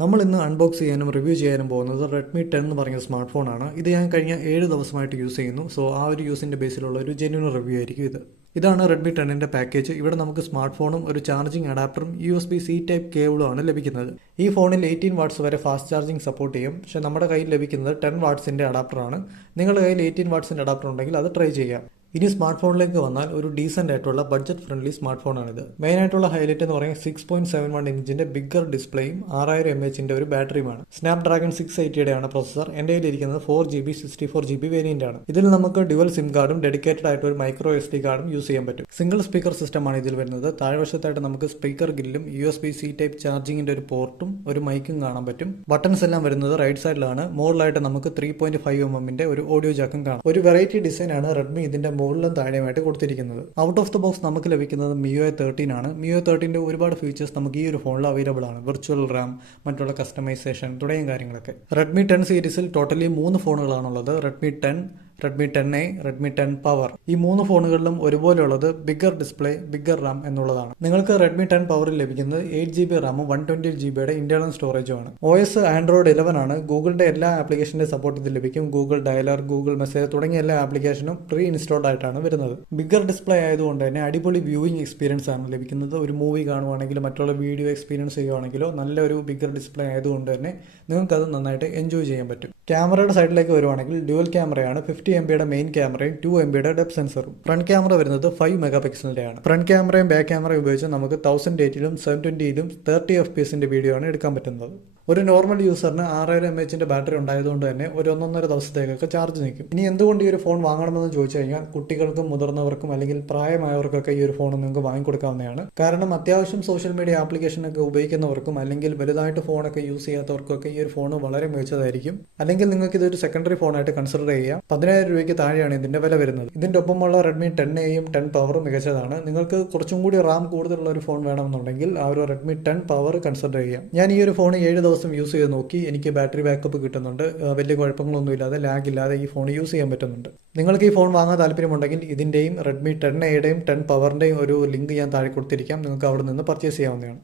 നമ്മൾ ഇന്ന് അൺബോക്സ് ചെയ്യാനും റിവ്യൂ ചെയ്യാനും പോകുന്നത് റെഡ്മി 10 എന്ന് പറഞ്ഞ സ്മാർട്ട് ഫോണാണ്. ഇത് ഞാൻ കഴിഞ്ഞ 7 ദിവസമായിട്ട് യൂസ് ചെയ്യുന്നു. സോ ആ ഒരു യൂസിൻ്റെ ബേസിലുള്ള ഒരു ജെന്യൂൻ റിവ്യൂ ആയിരിക്കും ഇത്. ഇതാണ് റെഡ്മി 10ൻ്റെ പാക്കേജ്. ഇവിടെ നമുക്ക് സ്മാർട്ട് ഫോണും ഒരു ചാർജിങ് അഡാപ്റ്ററും USB-C ടൈപ്പ് കേബിളുമാണ് ലഭിക്കുന്നത്. ഈ ഫോണിൽ 18 വാട്ട്സ് വരെ ഫാസ്റ്റ് ചാർജിങ് സപ്പോർട്ട് ചെയ്യും. പക്ഷേ നമ്മുടെ കയ്യിൽ ലഭിക്കുന്നത് 10 വാട്ട്സിൻ്റെ അഡാപ്റ്ററാണ്. നിങ്ങളുടെ കയ്യിൽ 18 വാട്ട്സിൻ്റെ അഡാപ്റ്റർ ഉണ്ടെങ്കിൽ അത് ട്രൈ ചെയ്യാം. ഇനി സ്മാർട്ട് ഫോണിലേക്ക് വന്നാൽ ഒരു ഡീസൻ്റ് ആയിട്ടുള്ള ബഡ്ജറ്റ് ഫ്രണ്ട്ലി സ്മാർട്ട് ഫോണാണിത്. മെയിൻ ആയിട്ടുള്ള ഹൈലൈറ്റ് എന്ന് പറയുന്നത് 6.71 ഇഞ്ചിന്റെ ബിഗ്ഗർ ഡിസ്പ്ലേയും 6000 mAh ഒരു ബാറ്ററിയുമാണ്. സ്നാപ്ഡ്രാഗൺ 680 ആണ് പ്രൊസസർ. എൻ്റെ കയ്യിലിരിക്കുന്നത് 4GB 64GB വേരിയന്റ് ആണ്. ഇതിൽ നമുക്ക് ഡ്യുവൽ സിം കാർഡും ഡെഡിക്കേറ്റഡ് ആയിട്ട് ഒരു മൈക്രോ SD കാർഡും യൂസ് ചെയ്യാൻ പറ്റും. സിംഗിൾ സ്പീക്കർ സിസ്റ്റമാണ് ഇതിൽ വരുന്നത്. താഴ്വശത്തായിട്ട് നമുക്ക് സ്പീക്കർ ഗില്ലും USB-C ടൈപ്പ് ചാർജിങ്ങിന്റെ ഒരു പോർട്ടും ഒരു മൈക്കും കാണാൻ പറ്റും. ബട്ടൺസ് എല്ലാം വരുന്നത് റൈറ്റ് സൈഡിലാണ്. മുകളിലായിട്ട് നമുക്ക് 3.5mm ഒരു ഓഡിയോ ജാക്കും കാണാം. ഒരു വെറൈറ്റി ഡിസൈൻ ആണ് റെഡ്മി ഇതിന്റെ മുകളിലും താഴെയുമായിട്ട് കൊടുത്തിരിക്കുന്നത്. ഔട്ട് ഓഫ് ദ ബോക്സ് നമുക്ക് ലഭിക്കുന്നത് MIUI 13 ആണ്. MIUI 13ന്റെ ഒരുപാട് ഫീച്ചേഴ്സ് നമുക്ക് ഈ ഒരു ഫോണിൽ അവൈലബിൾ ആണ്. വിർച്വൽ റാം, മറ്റുള്ള കസ്റ്റമൈസേഷൻ തുടങ്ങിയ കാര്യങ്ങളൊക്കെ. റെഡ്മി 10 സീരീസിൽ ടോട്ടലി 3 ഫോണുകളാണുള്ളത്. Redmi 10, Redmi 10A, Redmi 10 power. ഈ 3 ഫോണുകളിലും ഒരുപോലെയുള്ളത് ബിഗ്ഗർ ഡിസ്പ്ലേ, ബിഗ്ഗർ റാം എന്നുള്ളതാണ്. നിങ്ങൾക്ക് റെഡ്മി 10 പവറിൽ ലഭിക്കുന്നത് 8GB റാമും 128GBയുടെ ഇന്റേണൽ സ്റ്റോറേജുമാണ്. OS ആൻഡ്രോയിഡ് 11 ആണ്. ഗൂഗിളിന്റെ എല്ലാ ആപ്ലിക്കേഷന്റെ സപ്പോർട്ട് ഇതിൽ ലഭിക്കും. ഗൂഗിൾ ഡയലർ, ഗൂഗിൾ മെസ്സേജ് തുടങ്ങിയ എല്ലാ ആപ്ലിക്കേഷനും പ്രീ ഇൻസ്റ്റാൾഡ് ആയിട്ടാണ് വരുന്നത്. ബിഗ്ഗർ ഡിസ്പ്ലേ ആയതുകൊണ്ട് തന്നെ അടിപൊളി വ്യൂയിങ് എക്സ്പീരിയൻസ് ആണ് ലഭിക്കുന്നത്. ഒരു മൂവി കാണുവാണെങ്കിലോ മറ്റുള്ള വീഡിയോ എക്സ്പീരിയൻസ് ചെയ്യുവാണെങ്കിലോ നല്ലൊരു ബിഗ്ഗർ ഡിസ്പ്ലേ ആയതുകൊണ്ട് തന്നെ നിങ്ങൾക്കത് നന്നായിട്ട് എൻജോയ് ചെയ്യാൻ പറ്റും. ക്യാമറയുടെ സൈഡിലേക്ക് വരുവാണെങ്കിൽ ഡ്യുവൽ ക്യാമറയാണ്. 50MBയുടെ മെയിൻ ക്യാമറയും 2MBയുടെ ഡെപ്ത് സെൻസറും. ഫ്രണ്ട് ക്യാമറ വരുന്നത് 5 മെഗാപിക്സലിന്റെ ആണ്. ഫ്രണ്ട് ക്യാമറയും ബാക്ക് ക്യാമറയും ഉപയോഗിച്ച് നമുക്ക് 1080ലും 720ലും 30fps വീഡിയോ ആണ് എടുക്കാൻ പറ്റുന്നത്. ഒരു നോർമൽ യൂസറിന് 6000 mAhന്റെ ബാറ്ററി ഉണ്ടായതുകൊണ്ട് തന്നെ ഒരു 1.5 ദിവസത്തേക്കൊക്കെ ചാർജ് നിൽക്കും. ഇനി എന്തുകൊണ്ട് ഈ ഒരു ഫോൺ വാങ്ങണമെന്ന് ചോദിച്ചു കഴിഞ്ഞാൽ കുട്ടികൾക്കും മുതിർന്നവർക്കും അല്ലെങ്കിൽ പ്രായമായവർക്കൊക്കെ ഈ ഒരു ഫോൺ നിങ്ങൾക്ക് വാങ്ങിക്കൊടുക്കാവുന്നതാണ്. കാരണം അത്യാവശ്യം സോഷ്യൽ മീഡിയ ആപ്ലിക്കേഷനൊക്കെ ഉപയോഗിക്കുന്നവർക്കും അല്ലെങ്കിൽ വലുതായിട്ട് ഫോണൊക്കെ യൂസ് ചെയ്യാത്തവർക്കൊക്കെ ഈ ഒരു ഫോൺ വളരെ മികച്ചതായിരിക്കും. അല്ലെങ്കിൽ നിങ്ങൾക്ക് ഇതൊരു സെക്കൻഡറി ഫോണായിട്ട് കൺസിഡർ ചെയ്യാം. 10000 രൂപയ്ക്ക് താഴെയാണ് ഇതിന്റെ വില വരുന്നത്. ഇതിന്റെ ഒപ്പമുള്ള റെഡ്മി 10Aയും 10 പവറും മികച്ചതാണ്. നിങ്ങൾക്ക് കുറച്ചും കൂടി റാം കൂടുതലുള്ള ഒരു ഫോൺ വേണമെന്നുണ്ടെങ്കിൽ ആ ഒരു റെഡ്മി 10 പവർ കൺസിഡർ ചെയ്യാം. ഞാൻ ഈ ഒരു ഫോൺ 7 ദിവസം യൂസ് ചെയ്ത് നോക്കി. എനിക്ക് ബാറ്ററി ബാക്കപ്പ് കിട്ടുന്നുണ്ട്. വലിയ കുഴപ്പങ്ങളൊന്നും ഇല്ലാതെ, ലാഗ് ഇല്ലാതെ ഈ ഫോൺ യൂസ് ചെയ്യാൻ പറ്റുന്നുണ്ട്. നിങ്ങൾക്ക് ഈ ഫോൺ വാങ്ങാൻ താല്പര്യമുണ്ടെങ്കിൽ ഇതിന്റെയും റെഡ്മി 10Aയുടെയും 10 പവറിന്റെയും ഒരു ലിങ്ക് ഞാൻ താഴെ കൊടുത്തിരിക്കാം. നിങ്ങൾക്ക് അവിടെ നിന്ന് പർച്ചേസ് ചെയ്യാവുന്നതാണ്.